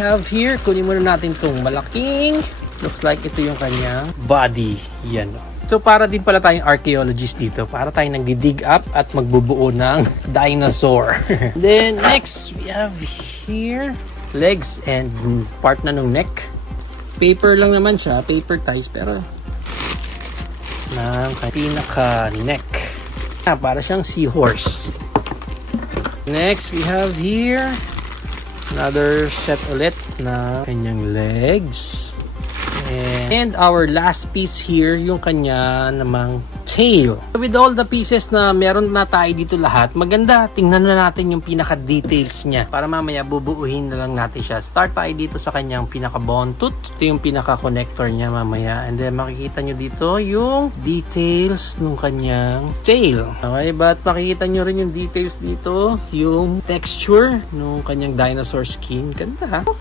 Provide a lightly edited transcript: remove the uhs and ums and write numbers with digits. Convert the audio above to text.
Have here, kunin muna natin tong malaking, looks like ito yung kanyang body. Yan. So para din pala tayong archaeologist dito, para tayong nagdi-dig up at magbubuo ng dinosaur. Then next, we have here legs and part na ng neck. Paper lang naman siya, paper ties, pero ng pinaka neck. Para siyang seahorse. Next, we have here another set ulit na kanyang legs. And our last piece here, yung kanya namang tail. With all the pieces na meron na tayo dito lahat, maganda, tingnan na natin yung pinaka-details niya. Para mamaya bubuuhin na lang natin siya. Start tayo dito sa kanyang pinaka-bone tooth. Ito yung pinaka-connector niya mamaya. And then makikita nyo dito yung details ng kanyang tail. Okay, but makikita nyo rin yung details dito, yung texture ng kanyang dinosaur skin. Ganda. Okay.